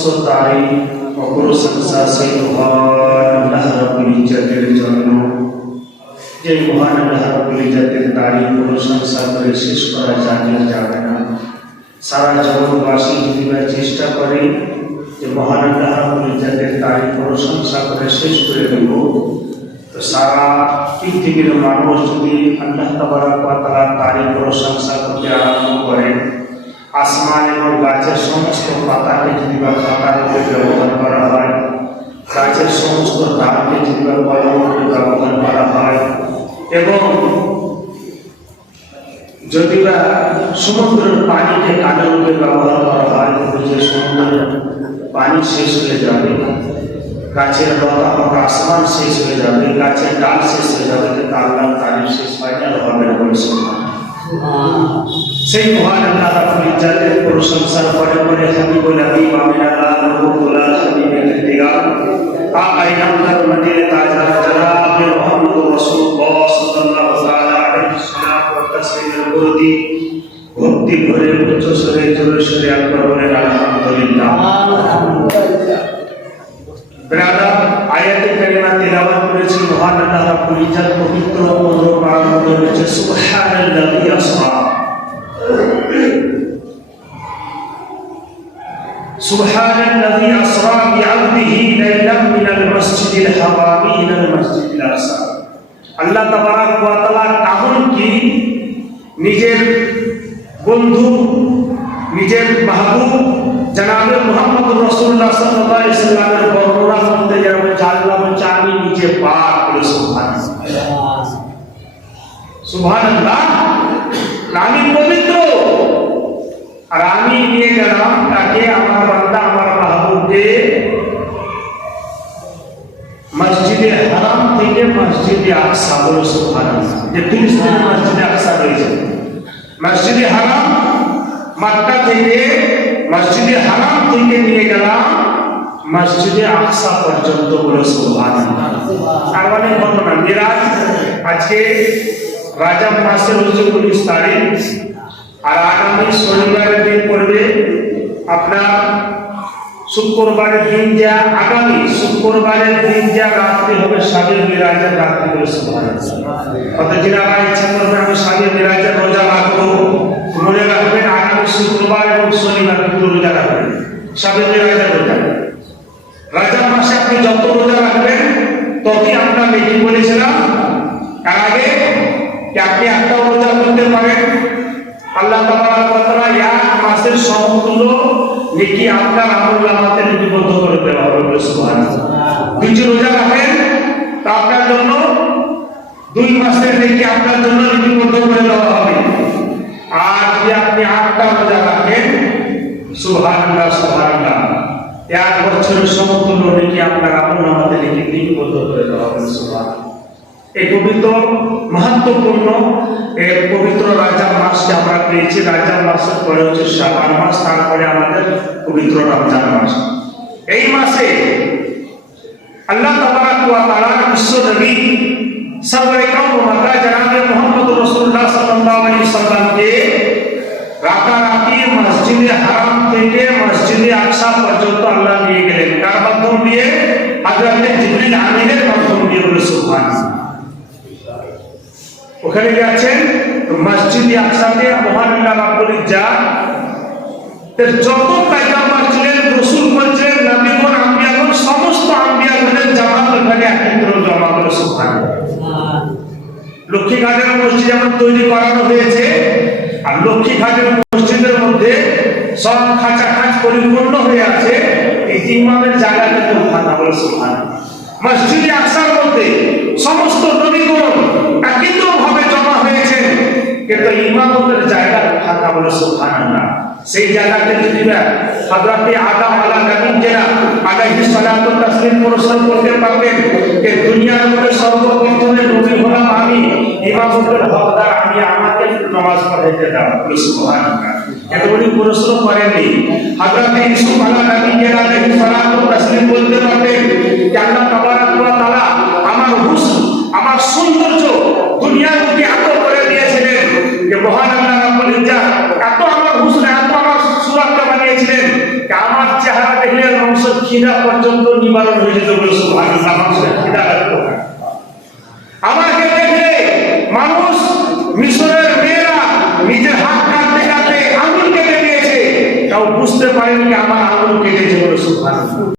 সমস্ত তারিফ ও প্রশংসা সেই মহান আল্লাহ রাব্বুল ইজ্জতের জন্য, যে মহান আল্লাহ রাব্বুল ইজ্জতের তারিফ প্রশংসা করে শেষ করা যাবে না। সারা জগৎবাসী যদি চেষ্টা করে যে মহান আল্লাহ রাব্বুল ইজ্জতের তারিফ প্রশংসা করে শেষ করে দেব, তো সারা পৃথিবীর মানুষ যদি আল্লাহ তাবারক ওয়া তাআলার তারিফ প্রশংসা করতে আরম্ভ করেন, আসমান এবং গাছের সমস্ত পাতাকে যদি বা খাতা রূপে ব্যবহার করা হয়, গাছের সমস্ত ডালকে যদি বা কলম রূপে ব্যবহার করা হয়, এবং যদি বা সমুদ্রের পানিকে কালো রূপে ব্যবহার করা হয়, যে সমুদ্রের পানি শেষ হয়ে যাবে, গাছের লতা পাতা আসমান শেষ হয়ে যাবে, গাছের ডাল শেষ হয়ে যাবে, আল্লাহর তারিফ শেষ হয় না, হবে না বলে শুনলাম। সেই মহান আল্লাহ রাব্বুল ইজ্জতের প্রশংসার পরে পরে হাবিবুল হাবিব আমিনাল্লাহ রহমাতুল্লাহ হাবিবের ইন্তেকাল, আকাই নামদার মদিনে তাজদার জনাব মুহাম্মদুর রাসূলুল্লাহ সাল্লাল্লাহু তাআলা আলাইহি ওয়াসাল্লাম ওয়া তাসলিমের বরদি ভক্তি ভরে উচ্চ স্বরে জোরে সোরে আকবার বলেন আলহামদুলিল্লাহ। ব্রাদার, আয়াতে কারিমা তেলাওয়াত করেছেন মহান আল্লাহ রাব্বুল ইজ্জত পবিত্র অনুরূপ আরম্ভ করেছে সুবহানাল্লাযী আসরা। সুবহানাল্লাযী আসরা বিআবদিহি লাইলাম মিনাল মাসজিদিল হারামি ইলাল মাসজিদিল আকসা। আল্লাহ তাবারক ওয়া তাআলা কাহন কি নিজের বন্ধু, নিজের মাহবুব জনাবে মুহাম্মদুর রাসূলুল্লাহ সাল্লাল্লাহু আলাইহি ওয়াসাল্লামের বর্ণনা করতে যাবে, আল্লাহ বলছে আমি নিজে পাক করে সুবহানাল্লাহ। সুবহানাল্লাহ, আমি পবিত্র, আর আমি নিয়ে গেলাম তাকে আমার বান্দা আমার মাহবুবকে মসজিদে হারাম থেকে মসজিদে আকসা, বলে সুবহানাল্লাহ। যে ফিলিস্তিনে মসজিদে আকসা রয়েছে, মসজিদে হারাম মক্কা থেকে মসজিদে হারাম থেকে নিয়ে গেলাম মসজিদে আকসা পর্যন্ত, বলে সুবহানাল্লাহ। আর অনেক ঘটনা মিরাজ। আজকে রাজব মাসের 19 তারিখ, আর আগামী শনিবারের দিন পড়বে আপনার শুক্রবারের দিন, যা আগামী শুক্রবারের দিন যা রাত্রি হবে শাবে মিরাজের রাত্রি, বলে সুবহানাল্লাহ। কত যারা ইচ্ছা করবে আমি শাবে মিরাজের রোজা রাখবো, মনে রাখবেন আগামী শুক্রবার এবং শনিবার দুটো রোজা রাখবেন, শাবে মিরাজের রোজা। রাজব মাসে আপনি যত রোজা রাখবেন ততই আপনার নেকি বলেছিলাম তার আগে যে আপনি একটা রোজা করতে পারেন, আল্লাহ তাবারক ওয়া তাআলা এক মাসের সমতুল্য নেকি আপনার আমলনামাতে লিপিবদ্ধ করে দেওয়া হবে, বলে সুবহানাল্লাহ। দুই রোজা রাখেন তা আপনার জন্য 2 মাসের নেকি আপনার জন্য লিপিবদ্ধ করে দেওয়া হবে। আর যদি আপনি 8টা রোজা রাখেন, সুবহানাল্লাহ সুবহানাল্লাহ, 1 বছরের সমতুল্য নেকি আপনার আমলনামাতে লিপিবদ্ধ করে দেওয়া হবে, সুবহানাল্লাহ। এই পবিত্র মহত্বপূর্ণ এই পবিত্র রাজব মাসকে আমরা পেয়েছি। রাজব মাসের পরে হচ্ছে শাবান মাস, তারপরে আমাদের পবিত্র রমজান মাস। এই মাসে আল্লাহ তাবারক ওয়া তাআলা বিশ্ব নবী সরওয়ারে কাউন ওয়া মাকা জনাবে মুহাম্মদুর রাসূলুল্লাহ সাল্লাল্লাহু আলাইহি ওয়াসাল্লামকে রাতারাতি মসজিদে হারাম থেকে মসজিদে আকসা পর্যন্ত আল্লাহ নিয়ে গেলেন। কার মাধ্যম দিয়ে? হযরত জিবরিল আমিনের মাধ্যম দিয়ে, বলে সুবহানাল্লাহ। ওখানে যাচ্ছেন তো মসজিদে আকসাতে মহান আল্লাহ রাব্বুল ইজ্জত এর যত পয়গম্বর ছিলেন, রাসূল বলছেন, নবীগণ, আম্বিয়াগণ, সমস্ত আম্বিয়াগণের জামাত ওখানে একত্র জমা, বলে সুবহানাল্লাহ। লক্ষ্মীঘাটের মসজিদ যেমন তৈরি করানো হয়েছে, আর লক্ষ্মীঘাটের মসজিদের মধ্যে সব খাঁচাখাঁচ পরিপূর্ণ হয়ে আছে, এই ইমামের জায়গাটা তো ফাঁকা, বলে সুবহানাল্লাহ। মসজিদে আকসার মধ্যে সমস্ত নবীগণ একত্রভাবে জমা হয়েছে, কিন্তু ইমামতের জায়গা ফাঁকা, বলে সুবহানাল্লাহ। সেই জায়গাতে যদি হযরত আদম আলাইহিস সালাতু ওয়াস তাসলিম প্রশ্ন করতে পারবেন যে দুনিয়ার মধ্যে সর্বপ্রথমে নবী হলাম আমি, ইমামতের হকদার আমি, আমাকে নামাজ পড়াইতে দাও, বলে সুবহানাল্লাহ। এত বড় প্রশ্ন করেননি। হযরত ইউসুফ আলাইহিস সালাতু ওয়াস তাসলিম বলতে পারবেন যে আল্লাহ তাবারক ওয়া তাআলা আমার হুসন, আমার সৌন্দর্য দুনিয়ার মধ্যে এত করে দিয়েছিলেন যে মহান আল্লাহ রাব্বুল ইজ্জত এত আমার হুসন, এত আমার সুরাতটা বানিয়েছিলেন যে আমার চেহারা দেখলে খিদা পর্যন্ত নিবারণ হয়ে যেত বলে সুবহানাল্লাহ। মানুষের খিদা লাগতো না। আমাকে দেখে মানুষ, মিশরের মেয়েরা নিজের হাত কাটতে কাটতে আঙুল কেটে দিয়েছে, তাও বুঝতে পারেনি আমার আঙুল কেটেছে বলে সুবহানাল্লাহ।